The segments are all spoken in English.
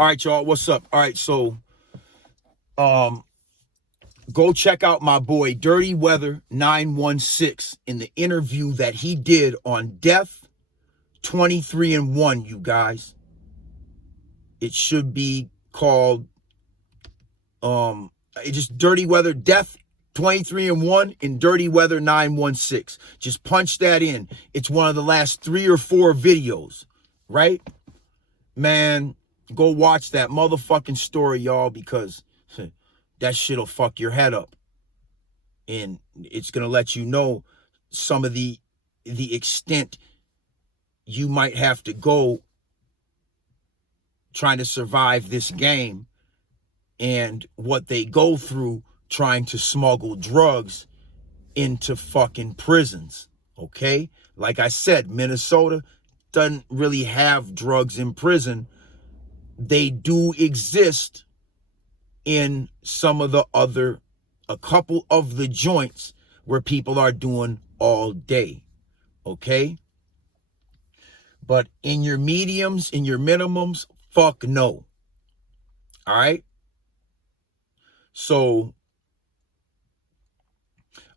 All right, y'all, what's up? All right, so go check out my boy Dirty Weather 916 in the interview that he did on Death 23 and 1, you guys. It should be called it just Dirty Weather Death 23 and 1 in Dirty Weather 916. Just punch that in. It's one of the last 3 or 4 videos, right? Man, go watch that motherfucking story, y'all, because that shit'll fuck your head up. And it's going to let you know some of the extent you might have to go trying to survive this game and what they go through trying to smuggle drugs into fucking prisons, okay? Like I said, Minnesota doesn't really have drugs in prison. They do exist in some of the other, a couple of the joints where people are doing all day, okay? But in your mediums, in your minimums, fuck no. All right? So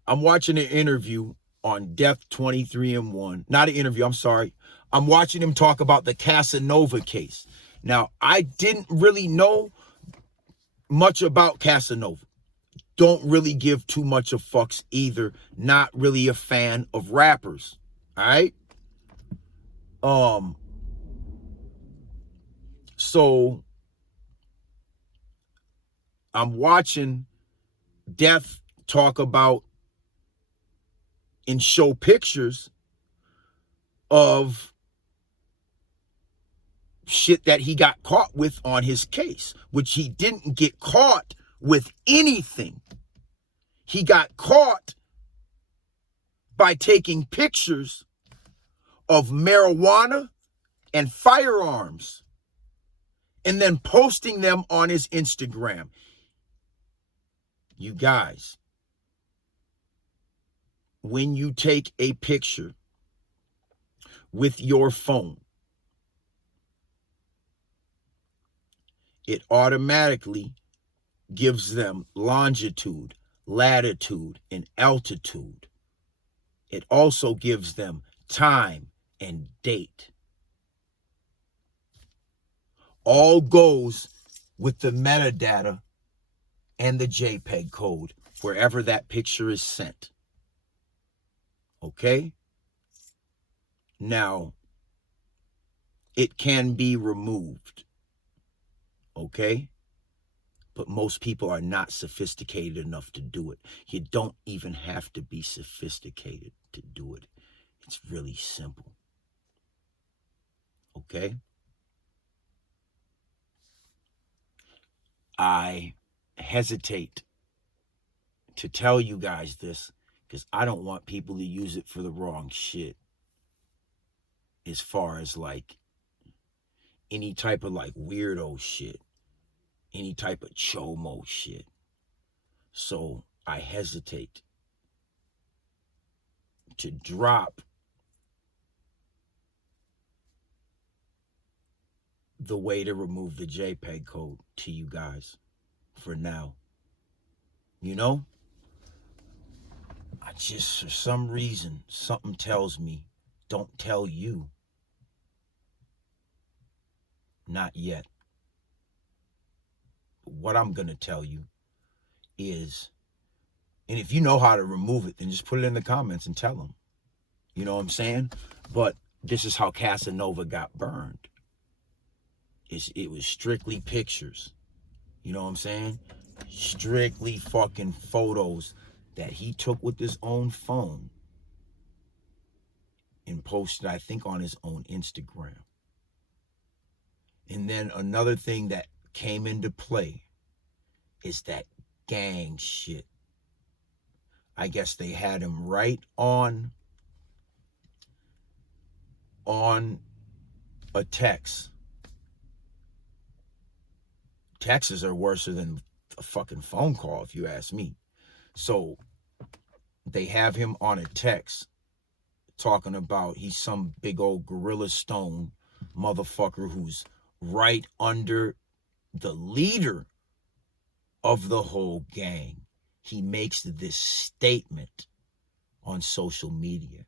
I'm watching an interview on Death 23 and 1. Not an interview, I'm sorry. I'm watching him talk about the Casanova case. Now, I didn't really know much about Casanova. Don't really give too much of fucks either. Not really a fan of rappers. All right? So I'm watching Death talk about and show pictures of shit that he got caught with on his case, which he didn't get caught with anything. He got caught by taking pictures of marijuana and firearms and then posting them on his Instagram. You guys, when you take a picture with your phone, it automatically gives them longitude, latitude, and altitude. It also gives them time and date. All goes with the metadata and the J.peg code wherever that picture is sent. Okay? Now, it can be removed. Okay? But most people are not sophisticated enough to do it. You don't even have to be sophisticated to do it. It's really simple. Okay? I hesitate to tell you guys this because I don't want people to use it for the wrong shit. As far as like any type of like weirdo shit, any type of chomo shit. So I hesitate to drop the way to remove the J.peg code to you guys for now. You know? I just, for some reason, something tells me, don't tell you. Not yet. But what I'm going to tell you is, and if you know how to remove it, then just put it in the comments and tell them. You know what I'm saying? But this is how Casanova got burned. It was strictly pictures. You know what I'm saying? Strictly fucking photos that he took with his own phone and posted, I think, on his own Instagram. And then another thing that came into play is that gang shit. I guess they had him right on a text. Texts are worse than a fucking phone call, if you ask me. So they have him on a text talking about he's some big old gorilla stone motherfucker who's right under the leader of the whole gang, he makes this statement on social media,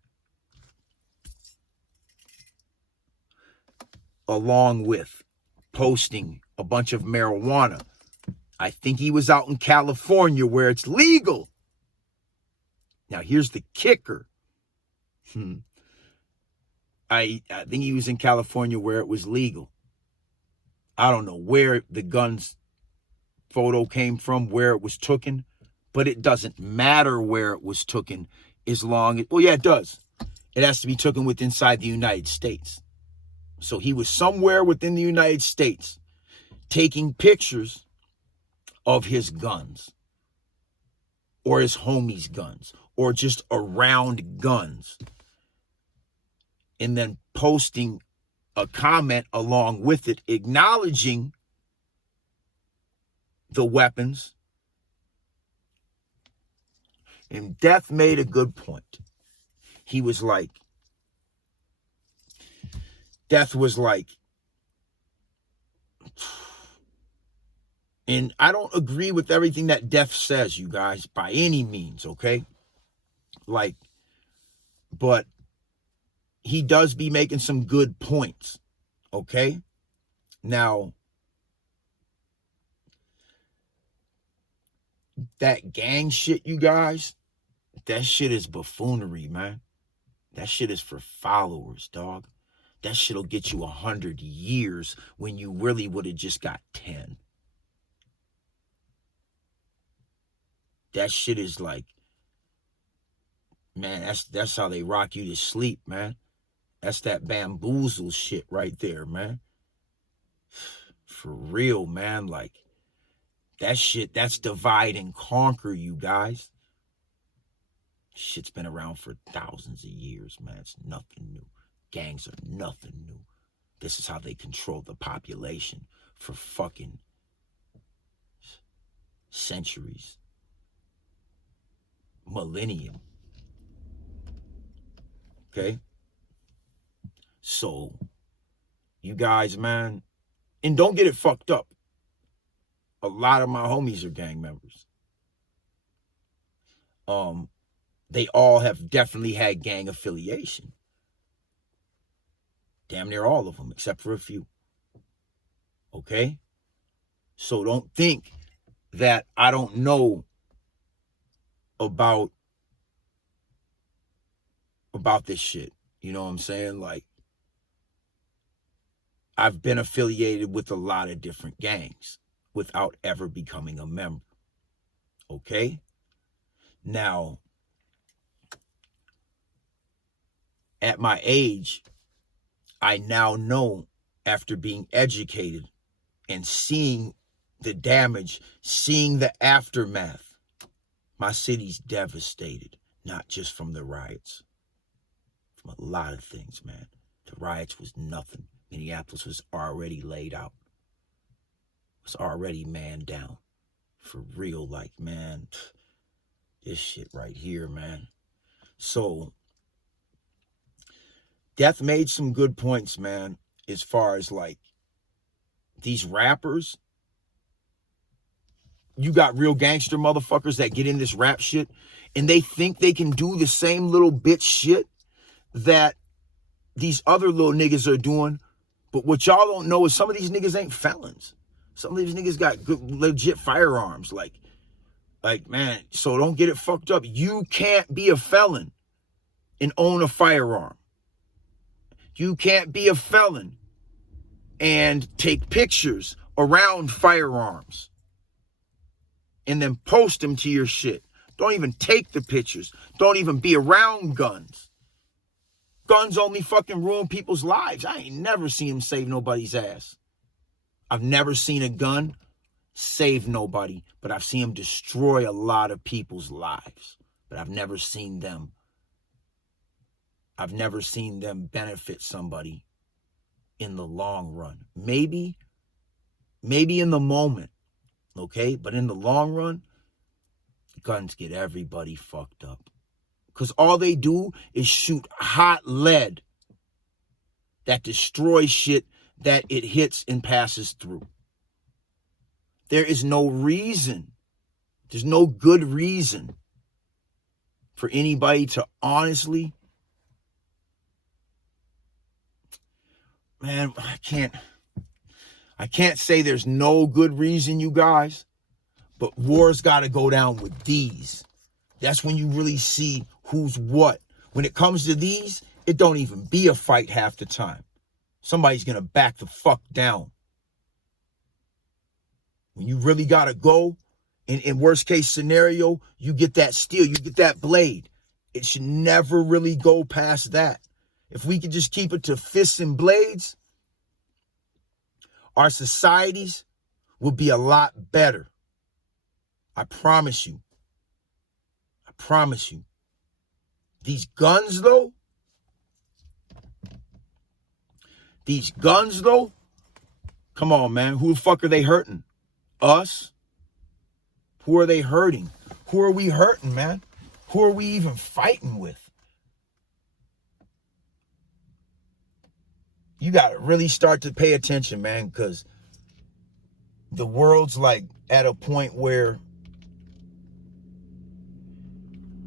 along with posting a bunch of marijuana. I think he was out in California where it's legal. Now, here's the kicker. I think he was in California where it was legal. I don't know where the guns photo came from, where it was taken, but it doesn't matter where it was taken as long as, well, yeah, it does. It has to be taken within inside the United States. So he was somewhere within the United States taking pictures of his guns or his homies' guns or just around guns, and then posting a comment along with it acknowledging the weapons. And Death made a good point. He was like, Death was like, and I don't agree with everything that Death says, you guys, by any means, okay? Like, but he does be making some good points, okay? Now, that gang shit, you guys, that shit is buffoonery, man. That shit is for followers, dog. That shit'll get you 100 years when you really would have just got 10. That shit is like, man, that's how they rock you to sleep, man. That's that bamboozle shit right there, man. For real, man. Like, that shit, that's divide and conquer, you guys. Shit's been around for thousands of years, man. It's nothing new. Gangs are nothing new. This is how they control the population for fucking centuries. Millennium. Okay? So, you guys, man, and don't get it fucked up. A lot of my homies are gang members. They all have definitely had gang affiliation. Damn near all of them, except for a few. Okay? So don't think that I don't know about this shit. You know what I'm saying? Like, I've been affiliated with a lot of different gangs without ever becoming a member. Okay? Now, at my age, I now know, after being educated and seeing the damage, seeing the aftermath, my city's devastated, not just from the riots, from a lot of things, man. The riots was nothing. Minneapolis was already laid out. It was already man down. For real, like, man, this shit right here, man. So, Death made some good points, man, as far as, like, these rappers. You got real gangster motherfuckers that get in this rap shit, and they think they can do the same little bitch shit that these other little niggas are doing. But what y'all don't know is some of these niggas ain't felons. Some of these niggas got good, legit firearms. Like, man, so don't get it fucked up. You can't be a felon and own a firearm. You can't be a felon and take pictures around firearms and then post them to your shit. Don't even take the pictures. Don't even be around guns. Guns only fucking ruin people's lives. I ain't never seen them save nobody's ass. I've never seen a gun save nobody, but I've seen them destroy a lot of people's lives. But I've never seen them benefit somebody in the long run. Maybe in the moment, okay? But in the long run, guns get everybody fucked up. Because all they do is shoot hot lead that destroys shit that it hits and passes through. There is no reason. There's no good reason for anybody to honestly, man, I can't say there's no good reason, you guys, but war's got to go down with these. That's when you really see who's what. When it comes to these, it don't even be a fight half the time. Somebody's going to back the fuck down. When you really got to go, in worst case scenario, you get that steel, you get that blade. It should never really go past that. If we could just keep it to fists and blades, our societies will be a lot better. I promise you. I promise you. These guns, though, come on, man. Who the fuck are they hurting? Us? Who are they hurting? Who are we hurting, man? Who are we even fighting with? You got to really start to pay attention, man, because the world's like at a point where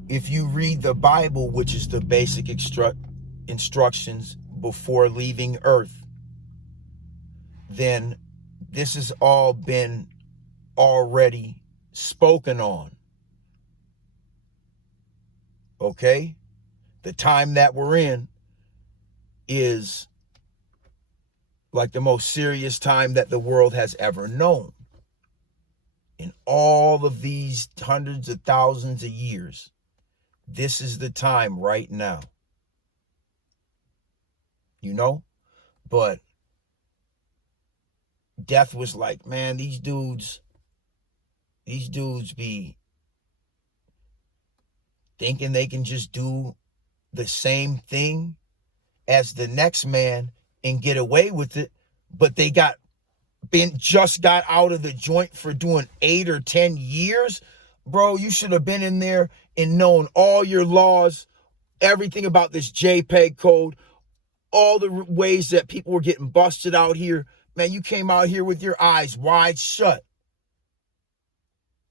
if you read the Bible, which is the basic instructions before leaving Earth, then this has all been already spoken on. Okay? The time that we're in is like the most serious time that the world has ever known. In all of these hundreds of thousands of years, this is the time right now. You know? But death was like, man, these dudes be thinking they can just do the same thing as the next man and get away with it, but they just got out of the joint for doing 8 or 10 years. Bro, you should have been in there and known all your laws, everything about this J.peg code, all the ways that people were getting busted out here. Man, you came out here with your eyes wide shut.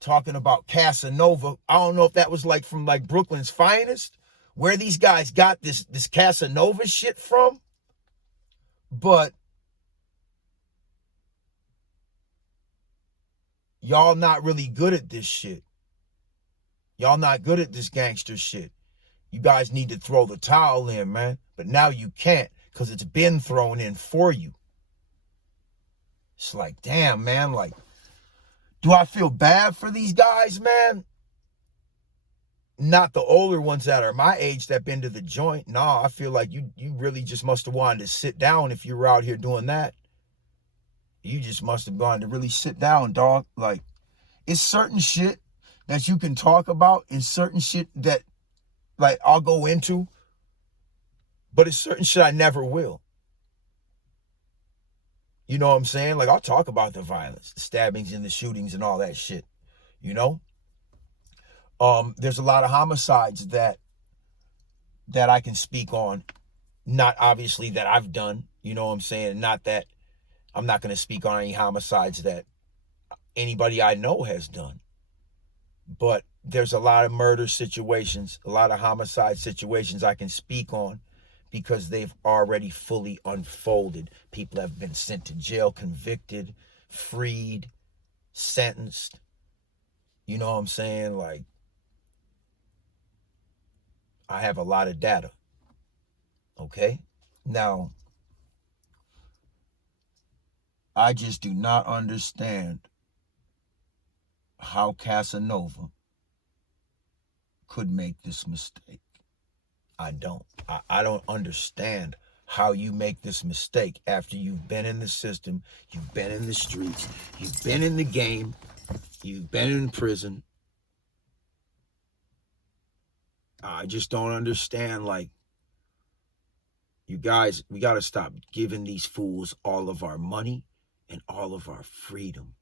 Talking about Casanova. I don't know if that was like from like Brooklyn's Finest, where these guys got this Casanova shit from. But y'all not really good at this shit. Y'all not good at this gangster shit. You guys need to throw the towel in, man. But now you can't because it's been thrown in for you. It's like, damn, man, like, do I feel bad for these guys, man? Not the older ones that are my age that been to the joint. Nah, I feel like you really just must have wanted to sit down if you were out here doing that. You just must have gone to really sit down, dog. Like, it's certain shit that you can talk about and certain shit that, like, I'll go into, but it's certain shit I never will. You know what I'm saying? Like, I'll talk about the violence, the stabbings and the shootings and all that shit, you know? There's a lot of homicides that I can speak on. Not obviously that I've done, you know what I'm saying? Not that I'm not going to speak on any homicides that anybody I know has done. But there's a lot of murder situations, a lot of homicide situations I can speak on because they've already fully unfolded. People have been sent to jail, convicted, freed, sentenced. You know what I'm saying? Like, I have a lot of data. Okay? Now, I just do not understand how Casanova could make this mistake. I don't. I don't understand how you make this mistake after you've been in the system, you've been in the streets, you've been in the game, you've been in prison. I just don't understand, like, you guys, we got to stop giving these fools all of our money and all of our freedom.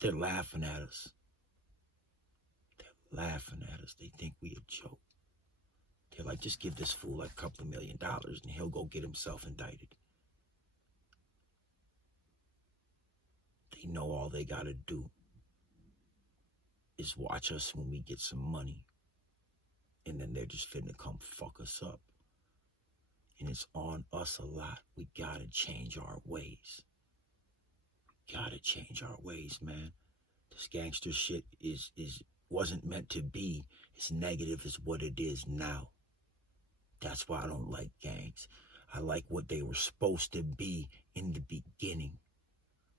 They're laughing at us. They're laughing at us. They think we a joke. They're like, just give this fool like a couple of $1 million and he'll go get himself indicted. They they know all they got to do is watch us when we get some money. And then they're just finna come fuck us up. And it's on us a lot. We gotta change our ways. Gotta change our ways, man. This gangster shit wasn't meant to be as negative as what it is now. That's why I don't like gangs. I like what they were supposed to be in the beginning.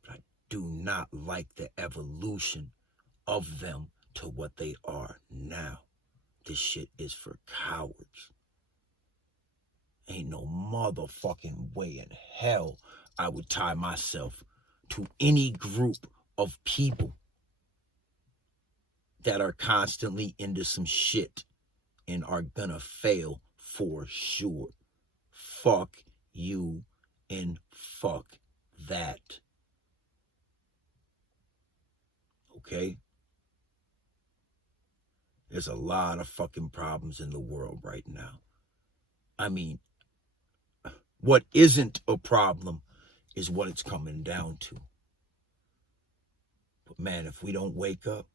But I do not like the evolution of them to what they are now. This shit is for cowards. Ain't no motherfucking way in hell I would tie myself to any group of people that are constantly into some shit and are gonna fail for sure. Fuck you and fuck that. Okay? There's a lot of fucking problems in the world right now. I mean, what isn't a problem is what it's coming down to. But man, if we don't wake up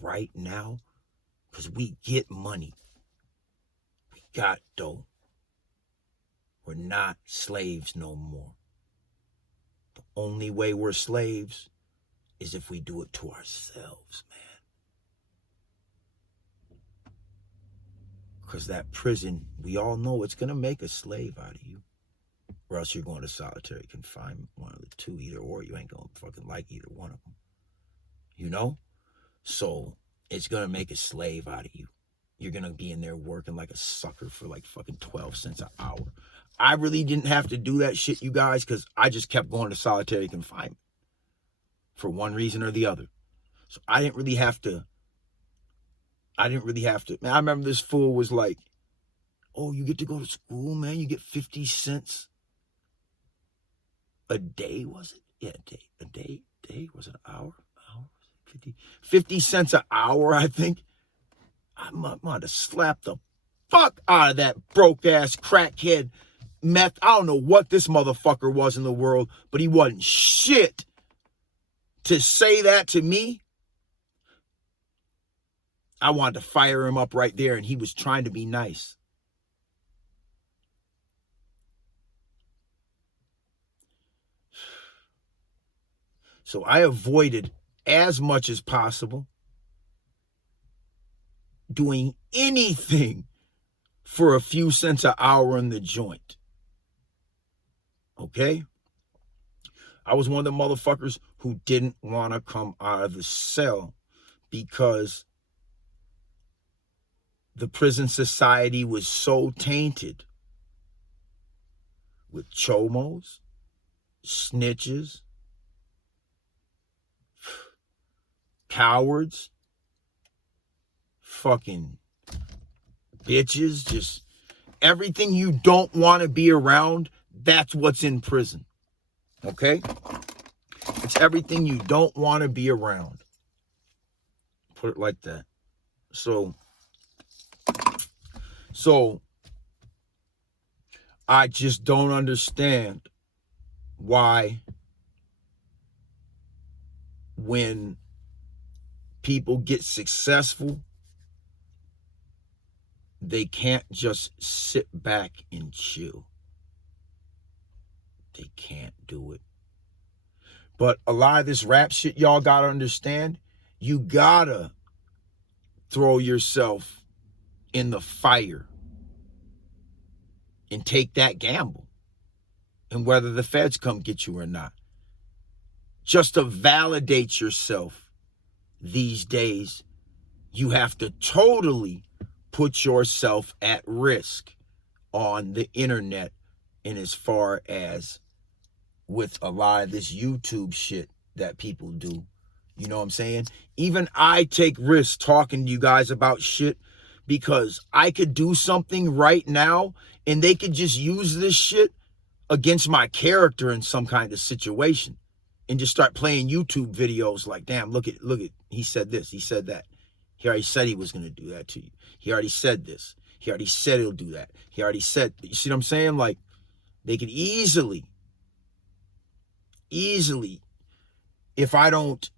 right now, because we get money, we got dough, we're not slaves no more. The only way we're slaves is if we do it to ourselves, man. Because that prison, we all know it's going to make a slave out of you. Or else you're going to solitary confinement, one of the two, either or. You ain't going to fucking like either one of them. You know? So it's going to make a slave out of you. You're going to be in there working like a sucker for like fucking 12 cents an hour. I really didn't have to do that shit, you guys, because I just kept going to solitary confinement. For one reason or the other. So I didn't really have to. Man, I remember this fool was like, oh, you get to go to school, man? You get 50 cents a day, was it? Yeah, a day. Was it an hour? 50 cents an hour, I think. I'm going to slap the fuck out of that broke-ass crackhead meth. I don't know what this motherfucker was in the world, but he wasn't shit to say that to me. I wanted to fire him up right there, and he was trying to be nice. So I avoided as much as possible doing anything for a few cents an hour in the joint. Okay? I was one of the motherfuckers who didn't want to come out of the cell because the prison society was so tainted with chomos, snitches, cowards, fucking bitches, just everything you don't want to be around, that's what's in prison. Okay? It's everything you don't want to be around. Put it like that. So I just don't understand why when people get successful, they can't just sit back and chill. They can't do it. But a lot of this rap shit, y'all gotta understand, you gotta throw yourself in the fire and take that gamble. And whether the feds come get you or not. Just to validate yourself these days, you have to totally put yourself at risk on the internet, and as far as with a lot of this YouTube shit that people do. You know what I'm saying? Even I take risks talking to you guys about shit because I could do something right now and they could just use this shit against my character in some kind of situation and just start playing YouTube videos like, damn, look at, he said this, he said that. He already said he was going to do that to you. He already said this. He already said he'll do that. He already said, you see what I'm saying? Like, they could easily if I don't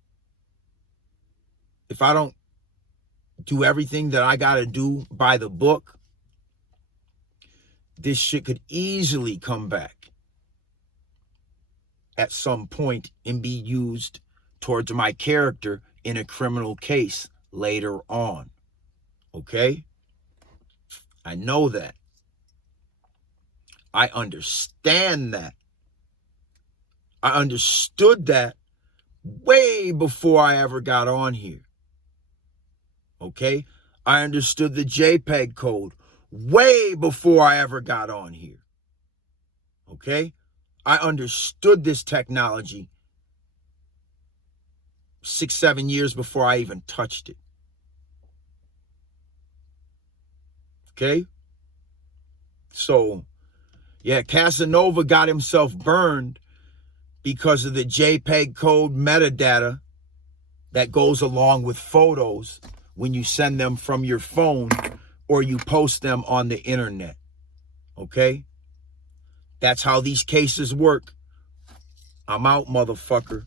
do everything that I got to do by the book, this shit could easily come back at some point and be used towards my character in a criminal case later on. Okay? I know that. I understand that. I understood that way before I ever got on here. Okay? I understood the J.peg code way before I ever got on here. Okay? I understood this technology 6-7 years before I even touched it. Okay? So, yeah, Casanova got himself burned because of the J.peg code metadata that goes along with photos when you send them from your phone or you post them on the internet. Okay? That's how these cases work. I'm out, motherfucker.